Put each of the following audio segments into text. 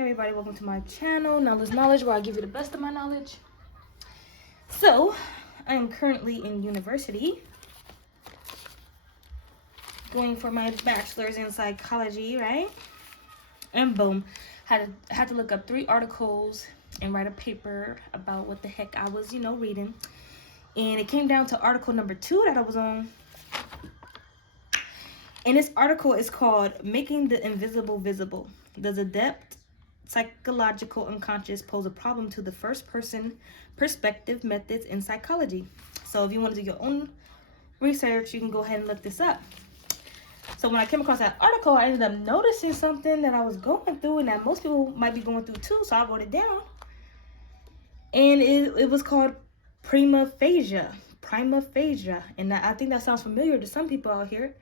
Hey everybody, welcome to my channel, Knowledge, where I give you the best of my knowledge. So, I am currently in university, going for my bachelor's in psychology, right? And boom, had to look up 3 articles and write a paper about what the heck I was, reading. And it came down to article number 2 that I was on. And this article is called "Making the Invisible Visible. Does Adept Psychological Unconscious pose a problem to the first-person perspective methods in psychology?" So if you want to do your own research, you can go ahead and look this up. So when I came across that article, I ended up noticing something that I was going through and that most people might be going through too, so I wrote it down. And it was called prima facie. And I think that sounds familiar to some people out here.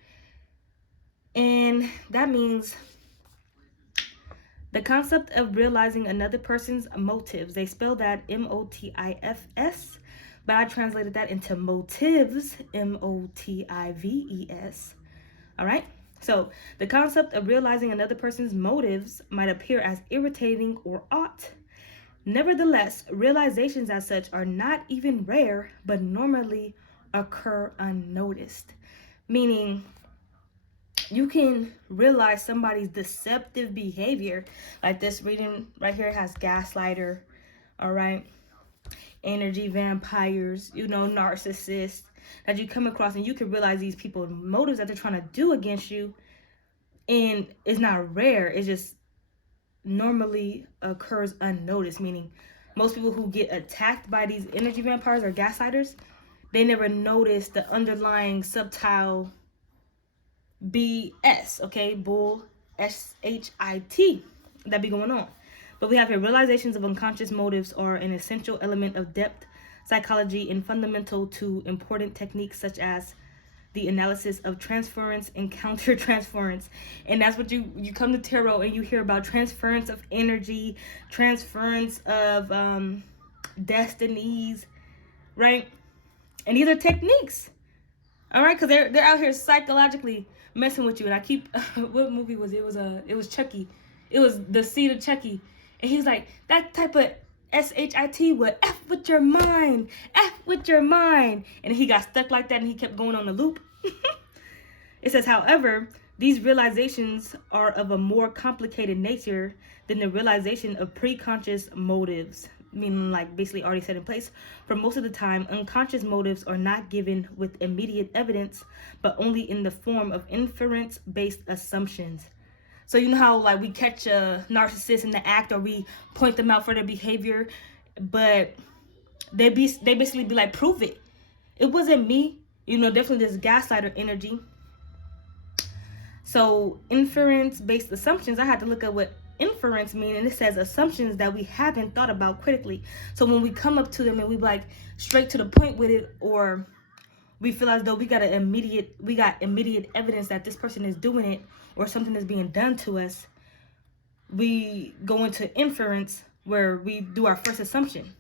And that means the concept of realizing another person's motives. They spell that M-O-T-I-F-S, but I translated that into motives, M-O-T-I-V-E-S. All right? So the concept of realizing another person's motives might appear as irritating or odd. Nevertheless, realizations as such are not even rare, but normally occur unnoticed. Meaning, you can realize somebody's deceptive behavior. Like this reading right here has gaslighter, all right? Energy vampires, narcissists that you come across, and you can realize these people's motives that they're trying to do against you. And it's not rare, it just normally occurs unnoticed, meaning most people who get attacked by these energy vampires or gaslighters, they never notice the underlying subtle BS, okay, bull, S-H-I-T, that be going on. But we have here, realizations of unconscious motives are an essential element of depth psychology and fundamental to important techniques such as the analysis of transference and counter-transference. And that's what you come to tarot and you hear about transference of energy, transference of destinies, right? And these are techniques, all right, because they're out here psychologically messing with you. And I keep what movie was it? It was Chucky. It was The Seed of Chucky. And he's like, that type of S-H-I-T would F with your mind, F with your mind. And he got stuck like that and he kept going on the loop. It says, however, these realizations are of a more complicated nature than the realization of preconscious motives, meaning like basically already set in place. For most of the time, unconscious motives are not given with immediate evidence, but only in the form of inference-based assumptions. So you know how like we catch a narcissist in the act, or we point them out for their behavior, but they basically be like, prove it. It wasn't me. Definitely this gaslighter energy. So inference-based assumptions, I had to look at what inference means, and it says assumptions that we haven't thought about critically. So when we come up to them and we like straight to the point with it, or we feel as though we got immediate evidence that this person is doing it or something is being done to us, we go into inference where we do our first assumption.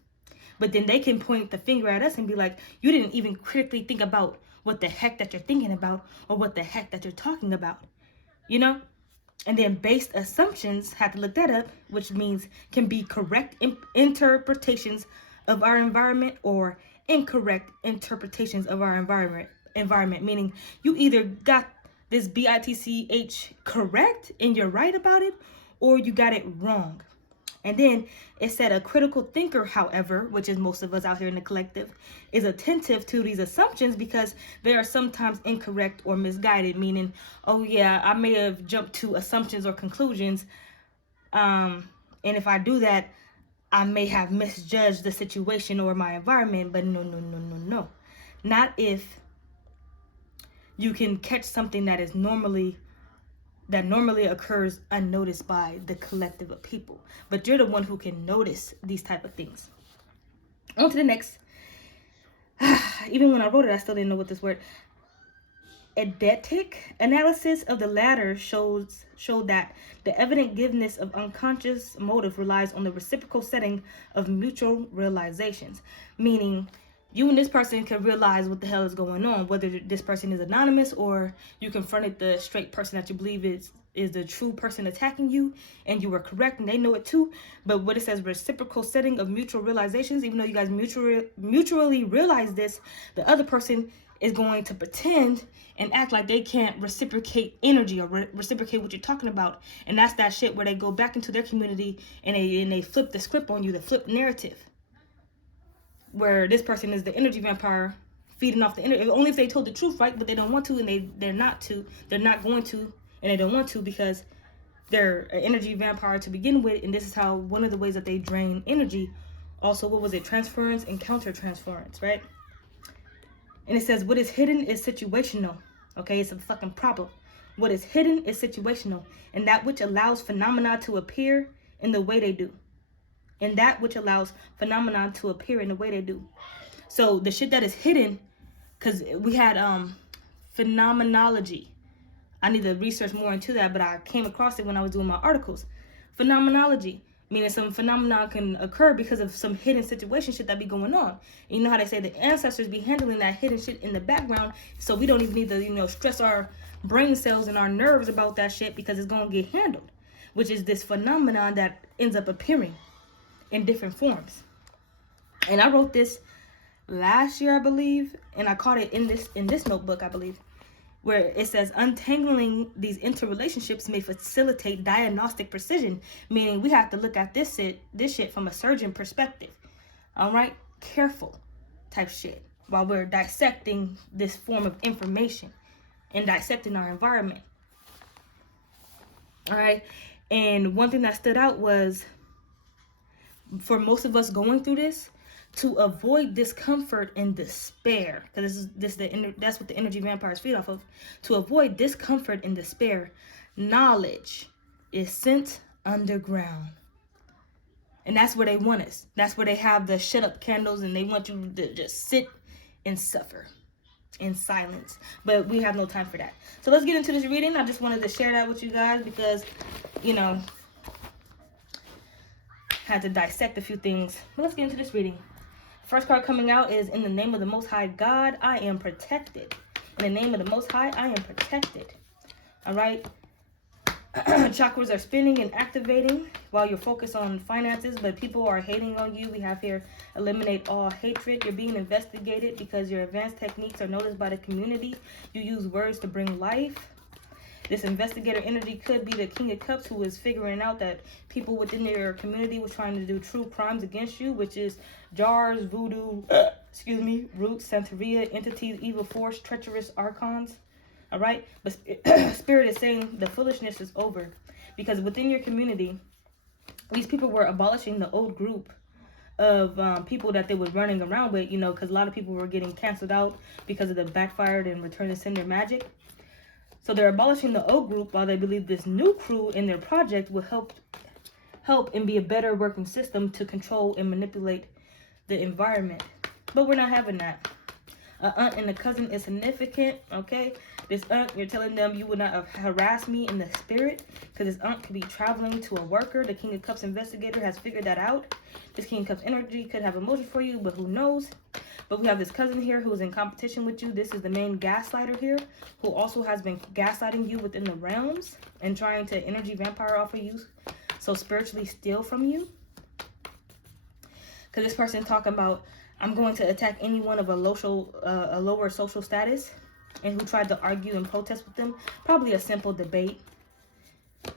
But then they can point the finger at us and be like, you didn't even critically think about what the heck that you're thinking about or what the heck that you're talking about, And then based assumptions, have to look that up, which means can be correct interpretations of our environment or incorrect interpretations of our environment, meaning you either got this BITCH correct and you're right about it, or you got it wrong. And then it said a critical thinker, however, which is most of us out here in the collective, is attentive to these assumptions because they are sometimes incorrect or misguided, meaning, oh yeah, I may have jumped to assumptions or conclusions. And if I do that, I may have misjudged the situation or my environment, but no. Not if you can catch something that normally occurs unnoticed by the collective of people. But you're the one who can notice these type of things. On to the next. Even when I wrote it, I still didn't know what this word. Eidetic analysis of the latter showed that the evident giveness of unconscious motive relies on the reciprocal setting of mutual realizations. Meaning, you and this person can realize what the hell is going on, whether this person is anonymous or you confronted the straight person that you believe is is the true person attacking you, and you were correct, and they know it too. But what it says, reciprocal setting of mutual realizations, even though you guys mutually realize this, the other person is going to pretend and act like they can't reciprocate energy or reciprocate what you're talking about. And that's that shit where they go back into their community and they flip the script on you, the flip narrative, where this person is the energy vampire feeding off the energy, only if they told the truth, right? But they don't want to, and they're not going to, and they don't want to because they're an energy vampire to begin with. And this is how, one of the ways that they drain energy. Also, what was it? Transference and counter-transference, right? And it says, what is hidden is situational. Okay, it's a fucking problem. What is hidden is situational, and that which allows phenomena to appear in the way they do. And that which allows phenomena to appear in the way they do. So the shit that is hidden, because we had phenomenology. I need to research more into that, but I came across it when I was doing my articles. Phenomenology, meaning some phenomena can occur because of some hidden situation shit that be going on. And you know how they say the ancestors be handling that hidden shit in the background, so we don't even need to, stress our brain cells and our nerves about that shit because it's going to get handled, which is this phenomenon that ends up appearing in different forms. And I wrote this last year, I believe, and I caught it in this notebook, I believe, where it says untangling these interrelationships may facilitate diagnostic precision, meaning we have to look at this shit from a surgeon perspective. All right, careful type shit while we're dissecting this form of information and dissecting our environment. All right, and one thing that stood out was, for most of us going through this, to avoid discomfort and despair, because that's what the energy vampires feed off of. To avoid discomfort and despair, knowledge is sent underground. And that's where they want us. That's where they have the shut up candles, and they want you to just sit and suffer in silence. But we have no time for that. So let's get into this reading. I just wanted to share that with you guys because, had to dissect a few things. But let's get into this reading. First card coming out is, in the name of the Most High God, I am protected. In the name of the Most High, I am protected. All right. Chakras are spinning and activating while you're focused on finances, but people are hating on you. We have here, eliminate all hatred. You're being investigated because your advanced techniques are noticed by the community. You use words to bring life. This investigator energy could be the King of Cups, who is figuring out that people within their community was trying to do true crimes against you, which is jars, voodoo, roots, Santeria, entities, evil force, treacherous archons. All right? But Spirit is saying the foolishness is over, because within your community, these people were abolishing the old group of people that they were running around with, because a lot of people were getting canceled out because of the backfired and return to sender magic. So they're abolishing the old group while they believe this new crew in their project will help and be a better working system to control and manipulate the environment. But we're not having that. An aunt and a cousin is significant, okay? This aunt, you're telling them you would not harass me in the spirit, because this aunt could be traveling to a worker. The King of Cups investigator has figured that out. This King of Cups energy could have emotion for you, but who knows? But we have this cousin here who is in competition with you. This is the main gaslighter here, who also has been gaslighting you within the realms and trying to energy vampire off of you, so spiritually steal from you. Because this person talking about, I'm going to attack anyone of a lower social status and who tried to argue and protest with them. Probably a simple debate.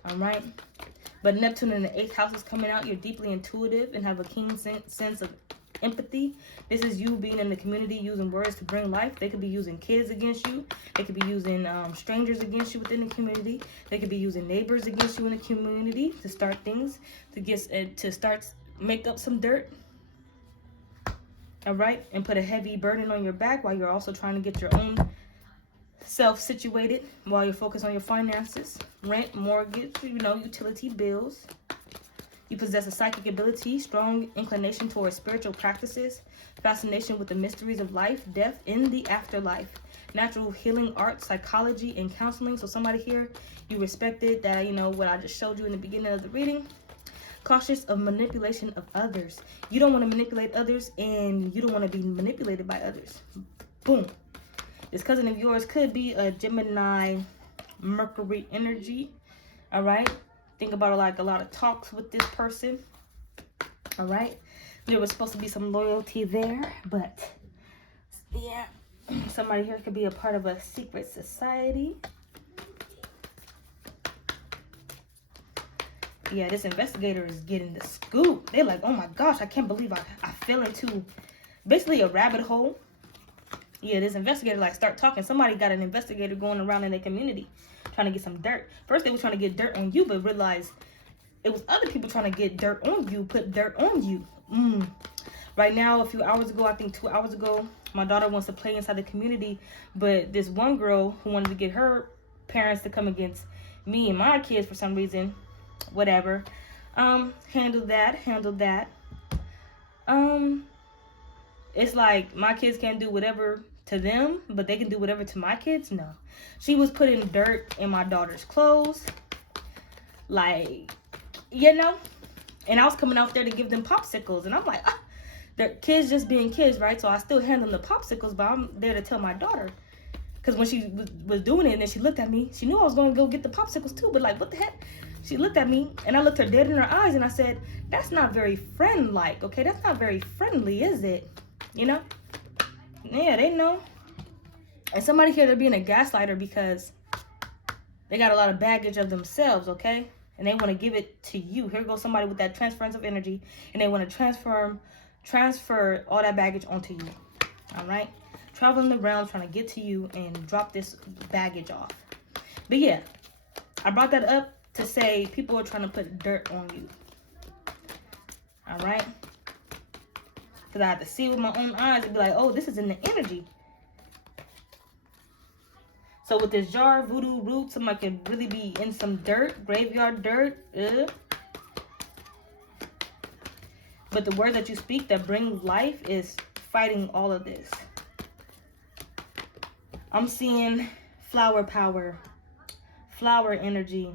All right. But Neptune in the 8th house is coming out. You're deeply intuitive and have a keen sense of empathy. This is you being in the community, using words to bring life. They could be using kids against you. They could be using strangers against you within the community. They could be using neighbors against you in the community to start things, to make up some dirt. All right, and put a heavy burden on your back while you're also trying to get your own self situated, while you're focused on your finances, rent, mortgage, utility bills. You possess a psychic ability, strong inclination towards spiritual practices, fascination with the mysteries of life, death, in the afterlife, natural healing arts, psychology, and counseling. So somebody here, you respected that, what I just showed you in the beginning of the reading. Cautious of manipulation of others. You don't want to manipulate others, and you don't want to be manipulated by others. Boom. This cousin of yours could be a Gemini Mercury energy. All right. Think about like a lot of talks with this person. All right. There was supposed to be some loyalty there, but yeah, somebody here could be a part of a secret society. Yeah, this investigator is getting the scoop. They're like, oh my gosh, I can't believe I fell into basically a rabbit hole. Yeah, this investigator like start talking. Somebody got an investigator going around in their community trying to get some dirt. First they were trying to get dirt on you, but realized it was other people trying to get dirt on you, put dirt on you. Right now, a few hours ago, I think 2 hours ago, my daughter wants to play inside the community, but this one girl who wanted to get her parents to come against me and my kids for some reason, whatever, handled that. It's like my kids can't do whatever to them, but they can do whatever to my kids. No, she was putting dirt in my daughter's clothes, like, you know, and I was coming out there to give them popsicles, and I'm like, they're kids just being kids, right? So I still hand them the popsicles, but I'm there to tell my daughter, because when she was doing it, and then she looked at me, she knew I was going to go get the popsicles too, but like, what the heck? She looked at me, and I looked her dead in her eyes, and I said, that's not very friend-like, okay? That's not very friendly, is it? You know? Yeah, they know. And somebody here, they're being a gaslighter because they got a lot of baggage of themselves, okay? And they want to give it to you. Here goes somebody with that transference of energy, and they want to transfer all that baggage onto you. All right? Traveling the realm, trying to get to you and drop this baggage off. But yeah, I brought that up to say people are trying to put dirt on you. All right? Because I have to see with my own eyes and be like, oh, this is in the energy. So with this jar, voodoo root, somebody could really be in some dirt, graveyard dirt. But the word that you speak that brings life is fighting all of this. I'm seeing flower power, flower energy.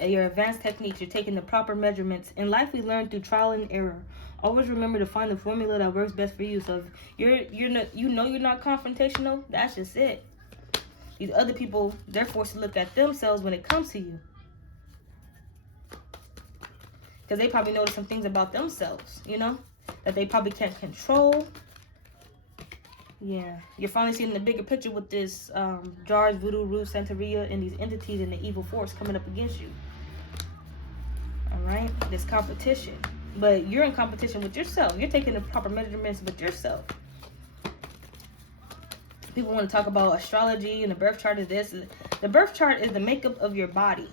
And your advanced techniques, you're taking the proper measurements. In life, we learn through trial and error. Always remember to find the formula that works best for you. So if you're not confrontational, that's just it. These other people, they're forced to look at themselves when it comes to you. Because they probably notice some things about themselves, you know, that they probably can't control. Yeah, you're finally seeing the bigger picture with this jars, voodoo, root, Santeria, and these entities and the evil force coming up against you. All right, this competition. But you're in competition with yourself. You're taking the proper measurements with yourself. People want to talk about astrology and the birth chart is this. The birth chart is the makeup of your body.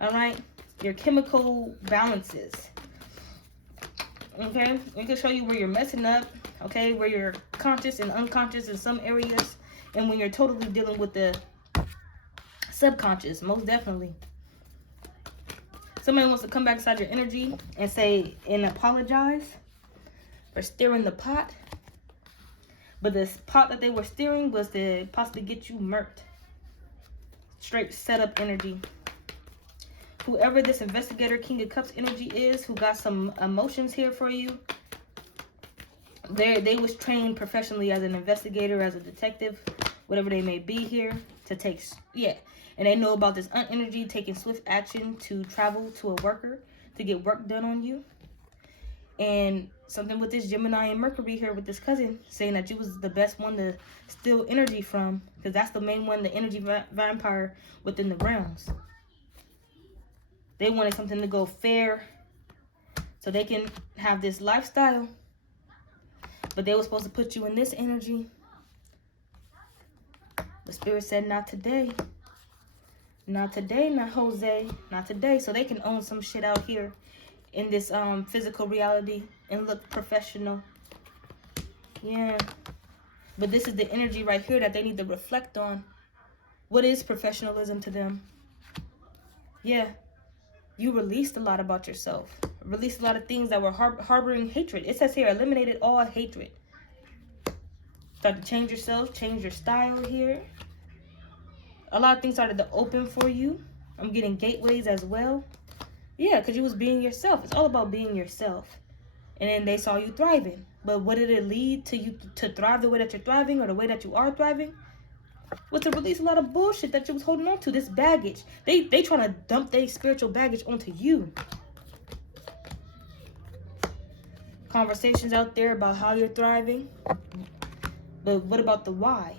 All right? Your chemical balances. Okay? It can show you where you're messing up. Okay? Where you're conscious and unconscious in some areas. And when you're totally dealing with the subconscious, most definitely. Somebody wants to come back inside your energy and say and apologize for stirring the pot. But this pot that they were stirring was to possibly get you murked. Straight setup energy. Whoever this investigator, King of Cups energy is, who got some emotions here for you. They was trained professionally as an investigator, as a detective, whatever they may be here to take, and they know about this energy, taking swift action to travel to a worker to get work done on you. And something with this Gemini and Mercury here with this cousin, saying that you was the best one to steal energy from, because that's the main one, the energy vampire within the realms. They wanted something to go fair so they can have this lifestyle. But they were supposed to put you in this energy. The spirit said, not today. Not today, not Jose. Not today. So they can own some shit out here in this physical reality and look professional. Yeah. But this is the energy right here that they need to reflect on. What is professionalism to them? Yeah. You released a lot about yourself. Released a lot of things that were harboring hatred. It says here, eliminated all hatred. Start to change yourself, change your style here. A lot of things started to open for you. I'm getting gateways as well. Yeah, because you was being yourself. It's all about being yourself. And then they saw you thriving. But what did it lead to you to thrive the way that you're thriving or the way that you are thriving? was to release a lot of bullshit that you was holding on to, this baggage. They trying to dump their spiritual baggage onto you. Conversations out there about how you're thriving. But what about the why?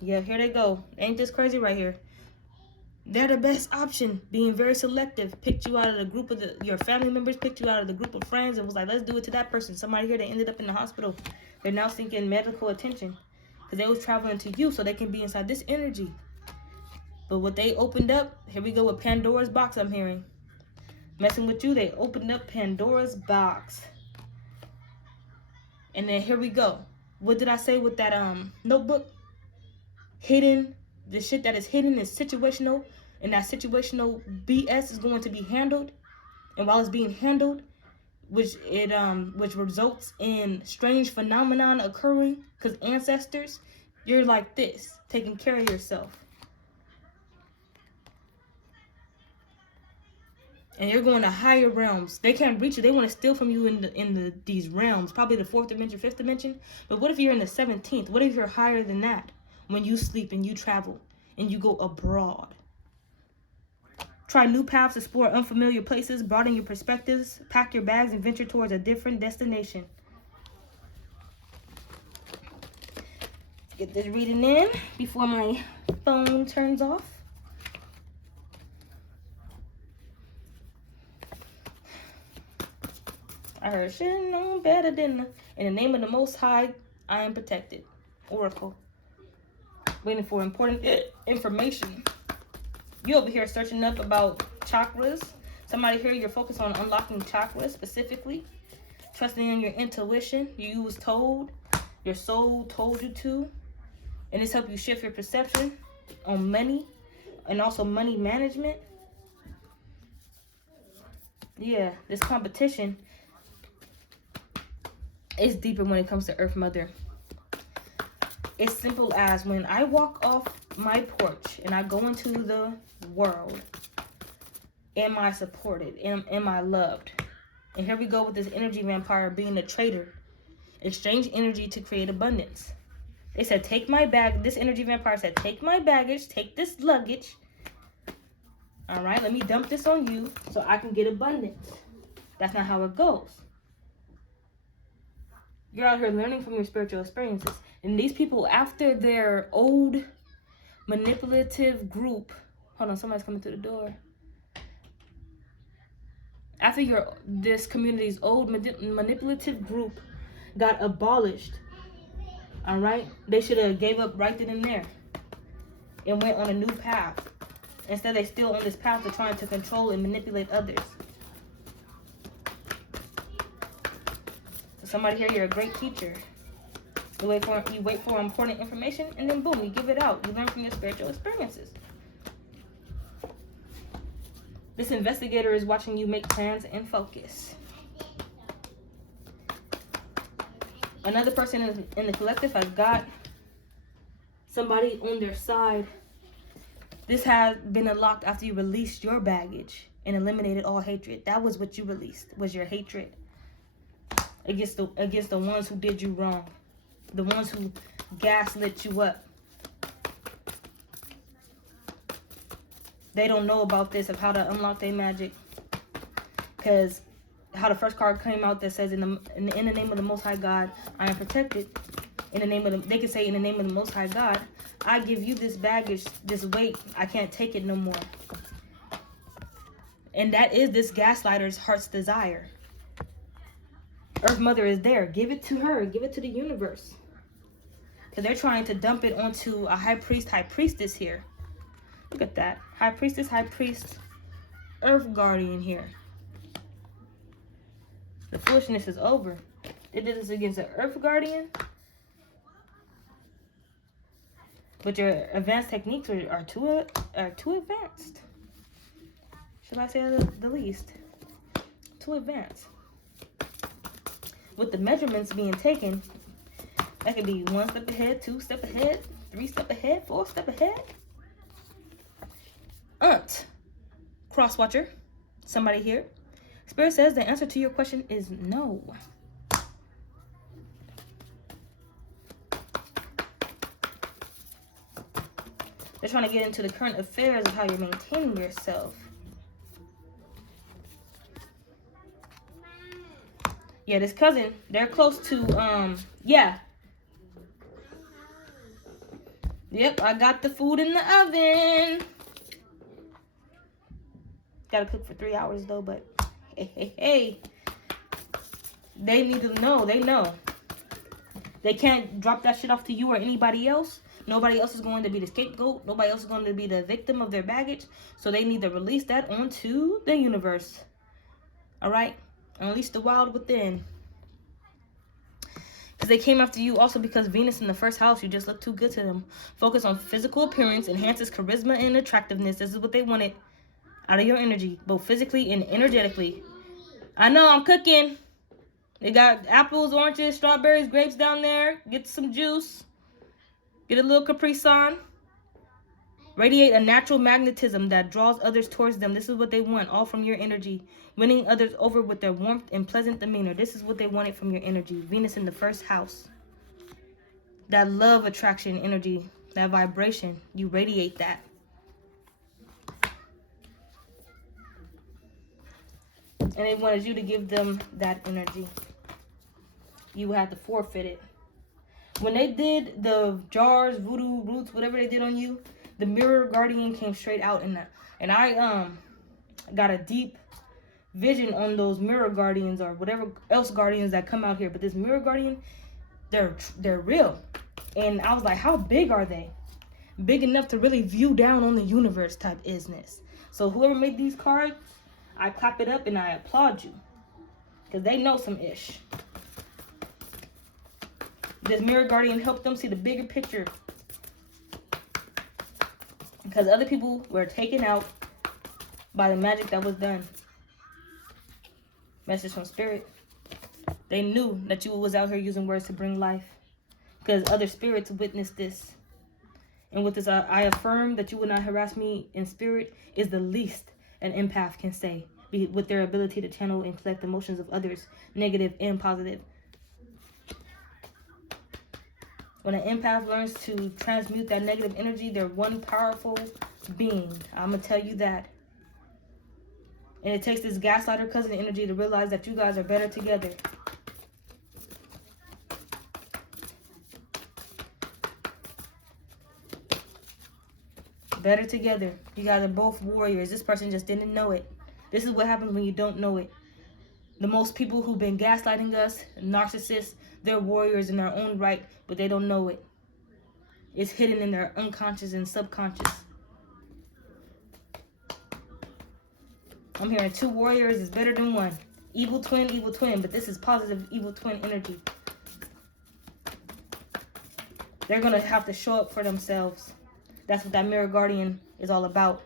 Yeah, here they go. Ain't this crazy right here? They're the best option, being very selective. Picked you out of the group of your family members, picked you out of the group of friends, and was like, let's do it to that person. Somebody here that ended up in the hospital. They're now seeking medical attention because they was traveling to you so they can be inside this energy. But what they opened up, here we go with Pandora's box, I'm hearing. Messing with you, they opened up Pandora's box. And then here we go. What did I say with that notebook? Hidden. The shit that is hidden is situational, and that situational BS is going to be handled. And while it's being handled, which results in strange phenomenon occurring, because ancestors, you're like this, taking care of yourself. And you're going to higher realms. They can't reach you. They want to steal from you in these realms, probably the 4th dimension, 5th dimension. But what if you're in the 17th? What if you're higher than that? When you sleep and you travel and you go abroad. Try new paths, explore unfamiliar places, broaden your perspectives, pack your bags, and venture towards a different destination. Let's get this reading in before my phone turns off. I heard shit no better than in the name of the Most High, I am protected. Oracle. Waiting for important information. You over here searching up about chakras. Somebody here, you're focused on unlocking chakras specifically. Trusting in your intuition. You was told. Your soul told you to. And this helped you shift your perception on money. And also money management. Yeah, this competition is deeper when it comes to Earth Mother. It's simple as when I walk off my porch and I go into the world, am I supported? Am I loved? And here we go with this energy vampire being a trader. Exchange energy to create abundance. They said, take my bag. This energy vampire said, take my baggage, take this luggage. All right, let me dump this on you so I can get abundance. That's not how it goes. You're out here learning from your spiritual experiences. And these people, after their old manipulative group, hold on, somebody's coming through the door. After this community's old manipulative group got abolished, all right, they should have gave up right then and there and went on a new path. Instead, they still on this path of trying to control and manipulate others. So somebody here, you're a great teacher. You wait for important information, and then boom, you give it out. You learn from your spiritual experiences. This investigator is watching you make plans and focus. Another person in the collective has got somebody on their side. This has been unlocked after you released your baggage and eliminated all hatred. That was what you released, was your hatred against the ones who did you wrong. The ones who gaslit you up. They don't know about this, of how to unlock their magic. Because how the first card came out that says, in the name of the Most High God, I am protected. In the name of they can say, in the name of the Most High God, I give you this baggage, this weight. I can't take it no more. And that is this gaslighter's heart's desire. Earth Mother is there. Give it to her. Give it to the universe. Because they're trying to dump it onto a high priest, high priestess here. Look at that. High priestess, high priest, earth guardian here. The foolishness is over. They did this against an earth guardian. But your advanced techniques are too advanced. Should I say the least? Too advanced. With the measurements being taken, that could be 1 step ahead, 2 step ahead, 3 step ahead, 4 step ahead. Crosswatcher, somebody here. Spirit says the answer to your question is no. They're trying to get into the current affairs of how you're maintaining yourself. Yeah, this cousin, they're close to, yeah. Yep, I got the food in the oven. Gotta cook for 3 hours though, but hey. They need to know, they know. They can't drop that shit off to you or anybody else. Nobody else is going to be the scapegoat. Nobody else is going to be the victim of their baggage. So they need to release that onto the universe. All right? Unleash the wild within. Because they came after you also because Venus in the first house, you just look too good to them. Focus on physical appearance, enhances charisma and attractiveness. This is what they wanted out of your energy, both physically and energetically. I know, I'm cooking. They got apples, oranges, strawberries, grapes down there. Get some juice. Get a little Capri Sun. Radiate a natural magnetism that draws others towards them. This is what they want, all from your energy. Winning others over with their warmth and pleasant demeanor. This is what they wanted from your energy. Venus in the first house. That love attraction energy, that vibration, you radiate that. And they wanted you to give them that energy. You had to forfeit it. When they did the jars, voodoo, roots, whatever they did on you, the mirror guardian came straight out in that. And I got a deep vision on those mirror guardians or whatever else guardians that come out here. But this mirror guardian, they're real. And I was like, how big are they? Big enough to really view down on the universe type isness. So whoever made these cards, I clap it up and I applaud you. Because they know some ish. This mirror guardian helped them see the bigger picture. Because other people were taken out by the magic that was done. Message from spirit. They knew that you was out here using words to bring life. Because other spirits witnessed this. And with this, I affirm that you will not harass me in spirit is the least an empath can say. With their ability to channel and collect emotions of others, negative and positive. When an empath learns to transmute that negative energy, they're one powerful being. I'm going to tell you that. And it takes this gaslighter cousin energy to realize that you guys are better together. Better together. You guys are both warriors. This person just didn't know it. This is what happens when you don't know it. The most people who've been gaslighting us, narcissists, they're warriors in their own right, but they don't know it. It's hidden in their unconscious and subconscious. I'm hearing 2 warriors is better than 1. Evil twin, but this is positive evil twin energy. They're going to have to show up for themselves. That's what that mirror guardian is all about.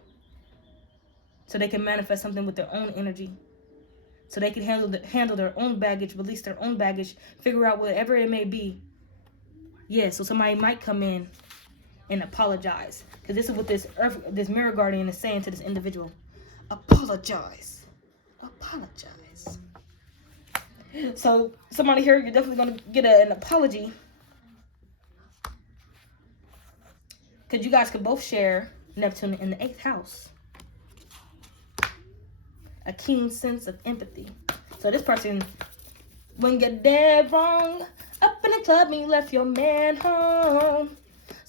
So they can manifest something with their own energy. So they can handle their own baggage, release their own baggage, figure out whatever it may be. Yeah, so somebody might come in and apologize. Because this is what this mirror guardian is saying to this individual. Apologize. Apologize. So somebody here, you're definitely going to get an apology. Because you guys could both share Neptune in the 8th house. A keen sense of empathy. So this person, when you're dead wrong, up in the club and you left your man home.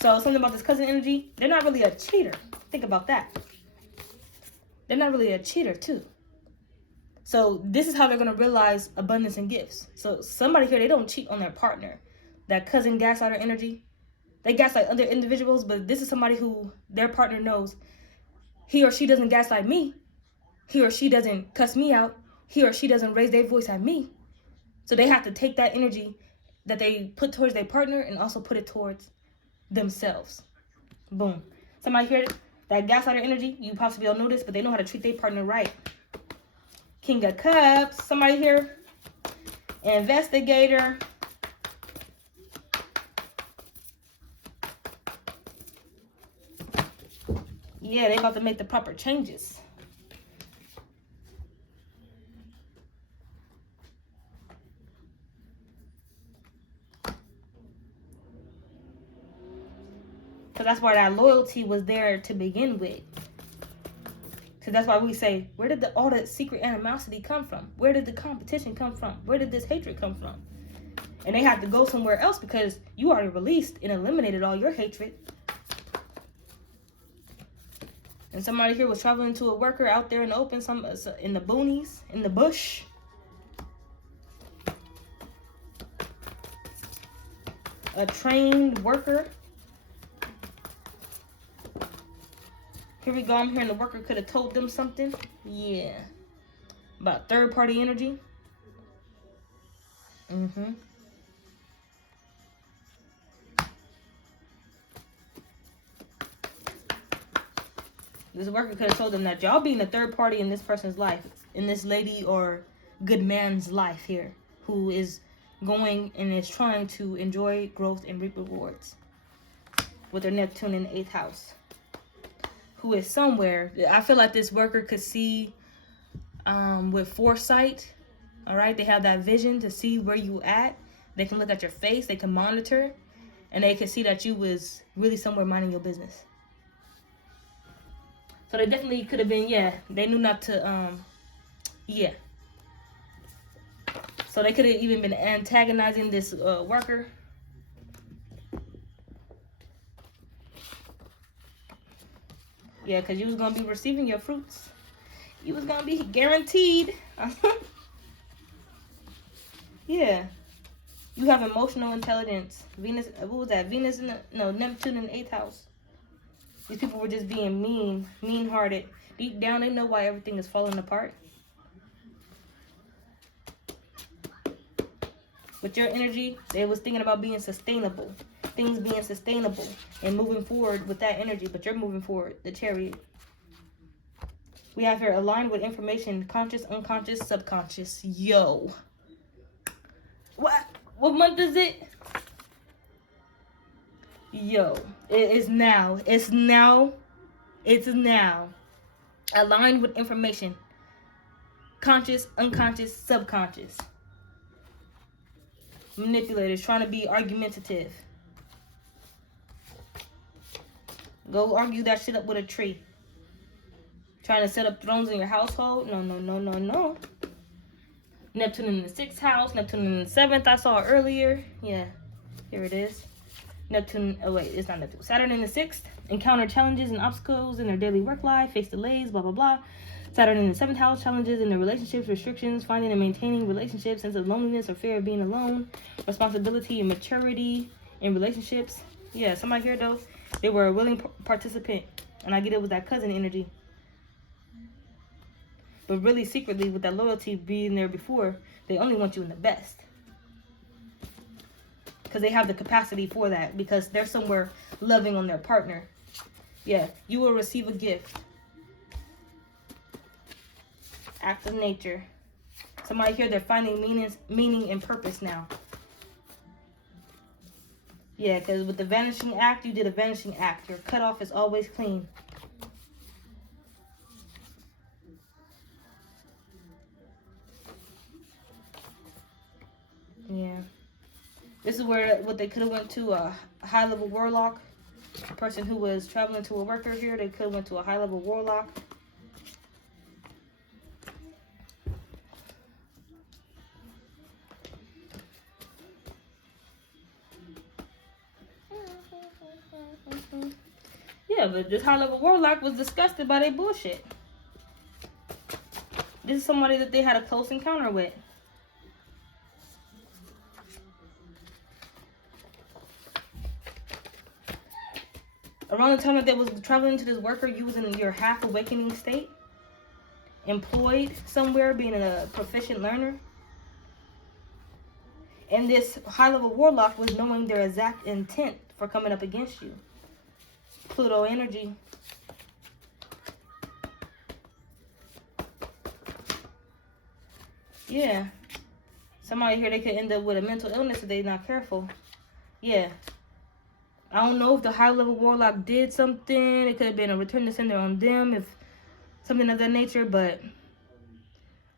So something about this cousin energy, they're not really a cheater. Think about that. They're not really a cheater too. So this is how they're going to realize abundance and gifts. So somebody here, they don't cheat on their partner. That cousin gaslighter energy, they gaslight other individuals, but this is somebody who their partner knows he or she doesn't gaslight me. He or she doesn't cuss me out. He or she doesn't raise their voice at me. So they have to take that energy that they put towards their partner and also put it towards themselves. Boom. Somebody here, that gaslighter energy, you possibly don't know this, but they know how to treat their partner right. King of Cups. Somebody here, investigator. Yeah, they about to make the proper changes. that's why that loyalty was there to begin with. So that's why we say, where did all the secret animosity come from? Where did the competition come from? Where did this hatred come from? And they had to go somewhere else because you already released and eliminated all your hatred. And somebody here was traveling to a worker out there in the open, some in the boonies, in the bush. A trained worker. Here we go. I'm hearing the worker could have told them something. Yeah. About third-party energy. This worker could have told them that y'all being a third party in this person's life, in this lady or good man's life here, who is going and is trying to enjoy growth and reap rewards with their Neptune in the 8th house. Who is somewhere. I feel like this worker could see with foresight. All right, they have that vision to see where you at. They can look at your face. They can monitor, and they can see that you was really somewhere minding your business. So they definitely could have been, yeah. They knew not to, yeah. So they could have even been antagonizing this worker. Yeah, because you was going to be receiving your fruits. You was going to be guaranteed. Yeah. You have emotional intelligence. Venus, what was that? Venus in the, no, Neptune in the 8th house. These people were just being mean-hearted. Deep down, they know why everything is falling apart. With your energy, they was thinking about being sustainable. Things being sustainable and moving forward with that energy, but you're moving forward, the Chariot. We have here aligned with information, conscious, unconscious, subconscious. Yo. What month is it? Yo. It is now. It's now. It's now. Aligned with information. Conscious, unconscious, subconscious. Manipulators trying to be argumentative. Go argue that shit up with a tree. Trying to set up thrones in your household? No, no, no, no, no. Neptune in the 6th house. Neptune in the 7th. I saw it earlier. Yeah. Here it is. Neptune. Oh, wait. It's not Neptune. Saturn in the 6th. Encounter challenges and obstacles in their daily work life. Face delays. Blah, blah, blah. Saturn in the 7th house. Challenges in their relationships. Restrictions. Finding and maintaining relationships. Sense of loneliness or fear of being alone. Responsibility and maturity in relationships. Yeah. Somebody here, though. They were a willing participant. And I get it with that cousin energy. But really secretly, with that loyalty being there before, they only want you in the best. Because they have the capacity for that. Because they're somewhere loving on their partner. Yeah, you will receive a gift. Act of nature. Somebody here, they're finding meaning and purpose now. Yeah, because with the vanishing act, you did a vanishing act. Your cutoff is always clean. Yeah. This is where what they could have went to a high-level warlock. A person who was traveling to a worker here, they could have went to a high-level warlock. Yeah, but this high-level warlock was disgusted by their bullshit. This is somebody that they had a close encounter with. Around the time that they was traveling to this worker, you was in your half-awakening state. Employed somewhere, being a proficient learner. And this high-level warlock was knowing their exact intent for coming up against you. Pluto energy. Yeah. Somebody here, they could end up with a mental illness if they're not careful. Yeah. I don't know if the high-level warlock did something. It could have been a return to sender on them, if something of that nature, but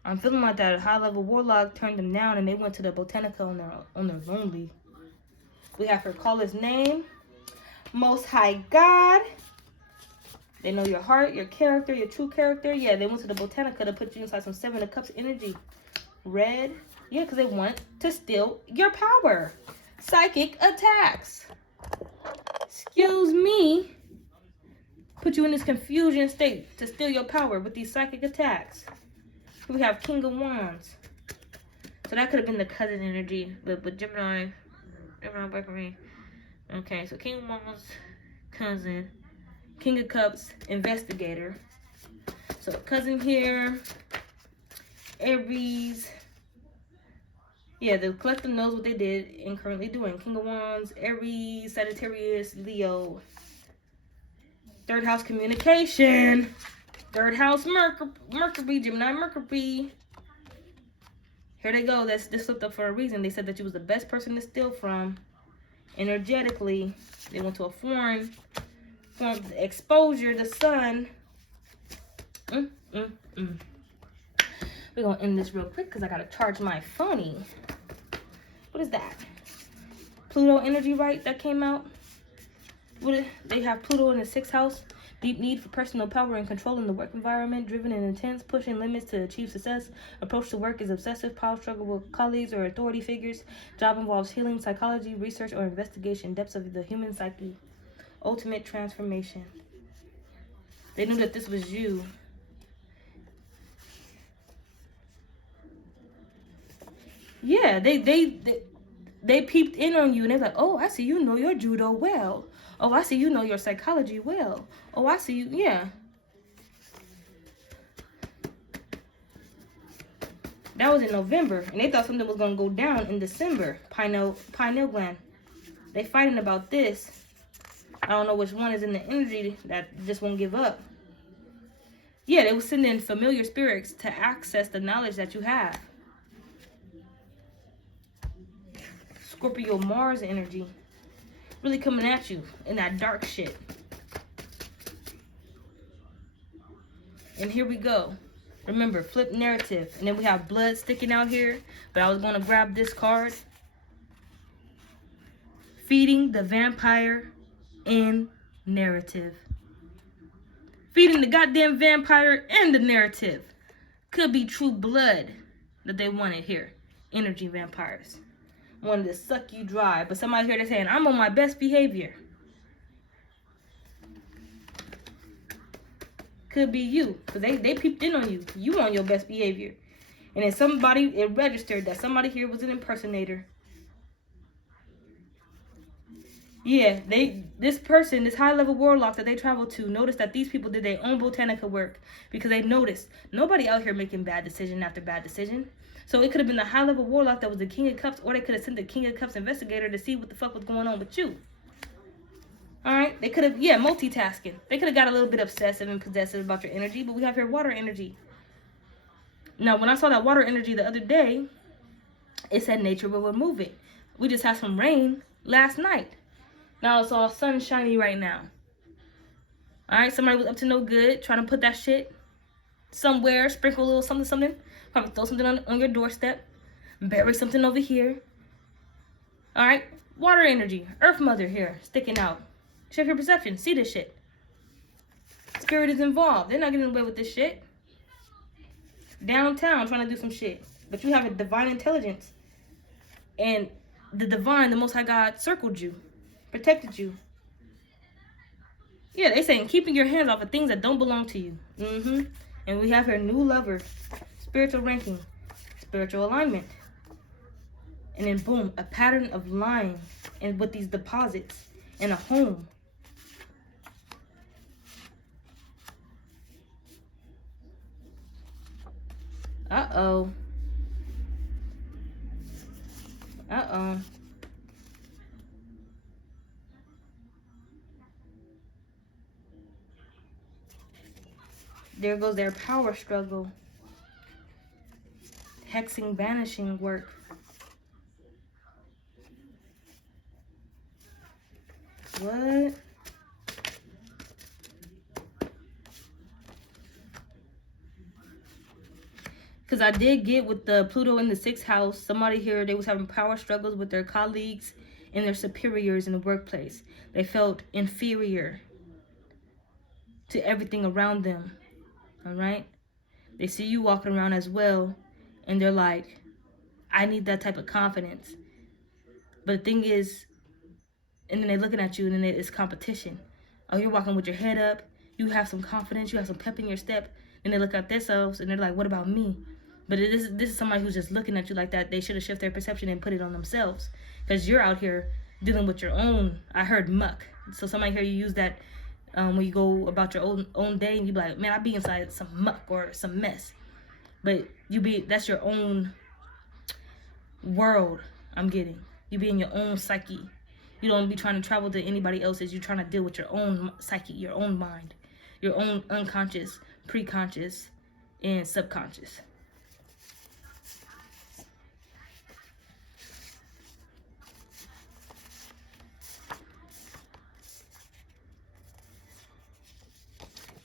I'm feeling like that high-level warlock turned them down and they went to the Botanica on their lonely. We have her call his name. Most High God. They know your heart, your character, your true character. Yeah, they went to the Botanica to put you inside some Seven of Cups energy. Red. Yeah, because they want to steal your power. Psychic attacks. Excuse me. Put you in this confusion state to steal your power with these psychic attacks. We have King of Wands. So that could have been the cousin energy. But Gemini, Mercury. Okay, so King of Wands, cousin. King of Cups, investigator. So cousin here. Aries. Yeah, the collective knows what they did and currently doing. King of Wands, Aries, Sagittarius, Leo. Third house communication. Third house Mercury, Gemini Mercury. Here they go. This slipped up for a reason. They said that you was the best person to steal from. Energetically. They went to a foreign exposure, the sun. We're going to end this real quick because I got to charge my phony. What is that? Pluto energy, right? That came out. They have Pluto in the 6th house. Deep need for personal power and control in the work environment. Driven and intense, pushing limits to achieve success. Approach to work is obsessive. Power struggle with colleagues or authority figures. Job involves healing, psychology, research, or investigation. Depths of the human psyche. Ultimate transformation. They knew that this was you. Yeah, they peeped in on you and they're like, oh, I see you know your judo well. Oh, I see you know your psychology well. Oh, I see you, yeah. That was in November, and they thought something was going to go down in December. Pineal gland. They fighting about this. I don't know which one is in the energy that just won't give up. Yeah, they were sending familiar spirits to access the knowledge that you have. Scorpio Mars energy. Really coming at you in that dark shit. And here we go. Remember, flip narrative. And then we have blood sticking out here. But I was going to grab this card. Feeding the vampire in narrative. Feeding the goddamn vampire in the narrative. Could be true blood that they wanted here. Energy vampires. Wanted to suck you dry. But somebody here that's saying, I'm on my best behavior. Could be you. Because they peeped in on you. You on your best behavior. And then somebody, it registered that somebody here was an impersonator. Yeah, this person, this high-level warlock that they traveled to, noticed that these people did their own botanica work because they noticed nobody out here making bad decision after bad decision. So it could have been the high-level warlock that was the King of Cups, or they could have sent the King of Cups investigator to see what the fuck was going on with you. All right, they could have, yeah, multitasking. They could have got a little bit obsessive and possessive about your energy, but we have here water energy. Now, when I saw that water energy the other day, it said nature will remove it. We just had some rain last night. Now it's all sunshiny right now. All right, somebody was up to no good, trying to put that shit somewhere, sprinkle a little something. Probably throw something on your doorstep, bury something over here. All right, water energy, Earth Mother here, sticking out. Check your perception, see this shit. Spirit is involved. They're not getting away with this shit. Downtown trying to do some shit. But you have a divine intelligence. And the divine, the Most High God, circled you. Protected you. Yeah, they saying keeping your hands off of things that don't belong to you. And we have her new lover. Spiritual ranking. Spiritual alignment. And then boom, a pattern of lying. And with these deposits. And a home. Uh-oh. Uh-oh. There goes their power struggle. Hexing, banishing work. What? Because I did get with the Pluto in the 6th house, somebody here, they was having power struggles with their colleagues and their superiors in the workplace. They felt inferior to everything around them. All right? They see you walking around as well, and they're like, I need that type of confidence. But the thing is, and then they're looking at you, and then it's competition. Oh, you're walking with your head up. You have some confidence. You have some pep in your step. And they look at themselves, and they're like, what about me? But this is somebody who's just looking at you like that. They should have shifted their perception and put it on themselves. Because you're out here dealing with your own, I heard, muck. So somebody hear you use that when you go about your own day, and you be like, man, I be inside some muck or some mess. But that's your own world I'm getting. You be in your own psyche. You don't be trying to travel to anybody else's. You're trying to deal with your own psyche, your own mind, your own unconscious, preconscious, and subconscious.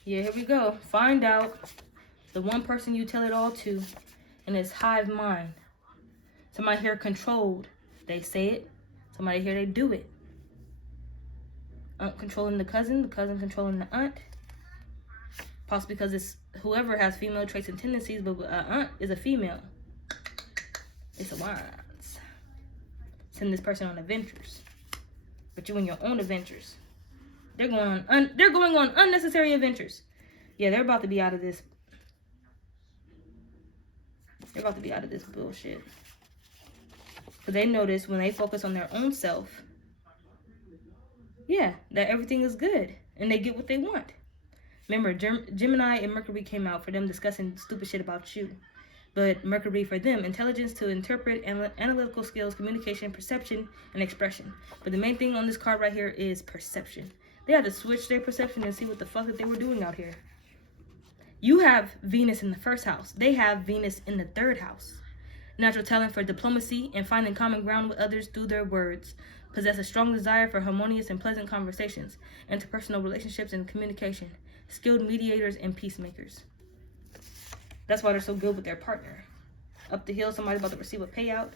Yeah, here we go. Find out the one person you tell it all to, and it's hive mind. Somebody here controlled, they say it. Somebody here, they do it. Aunt controlling the cousin controlling the aunt. Possibly because it's whoever has female traits and tendencies, but aunt is a female. It's a wands. Send this person on adventures, but you in your own adventures. They're going on unnecessary adventures. Yeah, they're about to be out of this. They're about to be out of this bullshit. Because they notice when they focus on their own self, yeah, that everything is good. And they get what they want. Remember, Gemini and Mercury came out for them discussing stupid shit about you. But Mercury for them, intelligence to interpret, analytical skills, communication, perception, and expression. But the main thing on this card right here is perception. They had to switch their perception and see what the fuck that they were doing out here. You have Venus in the first house. They have Venus in the third house. Natural talent for diplomacy and finding common ground with others through their words. Possess a strong desire for harmonious and pleasant conversations, interpersonal relationships and communication. Skilled mediators and peacemakers. That's why they're so good with their partner. Up the hill, somebody's about to receive a payout.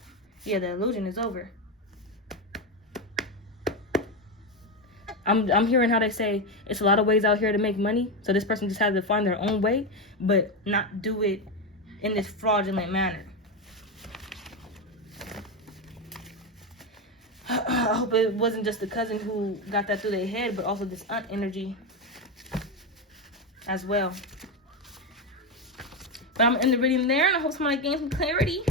Yeah, the illusion is over. I'm hearing how they say it's a lot of ways out here to make money. So this person just has to find their own way, but not do it in this fraudulent manner. I hope it wasn't just the cousin who got that through their head, but also this aunt energy as well. But I'm in the reading there, and I hope somebody gained some clarity.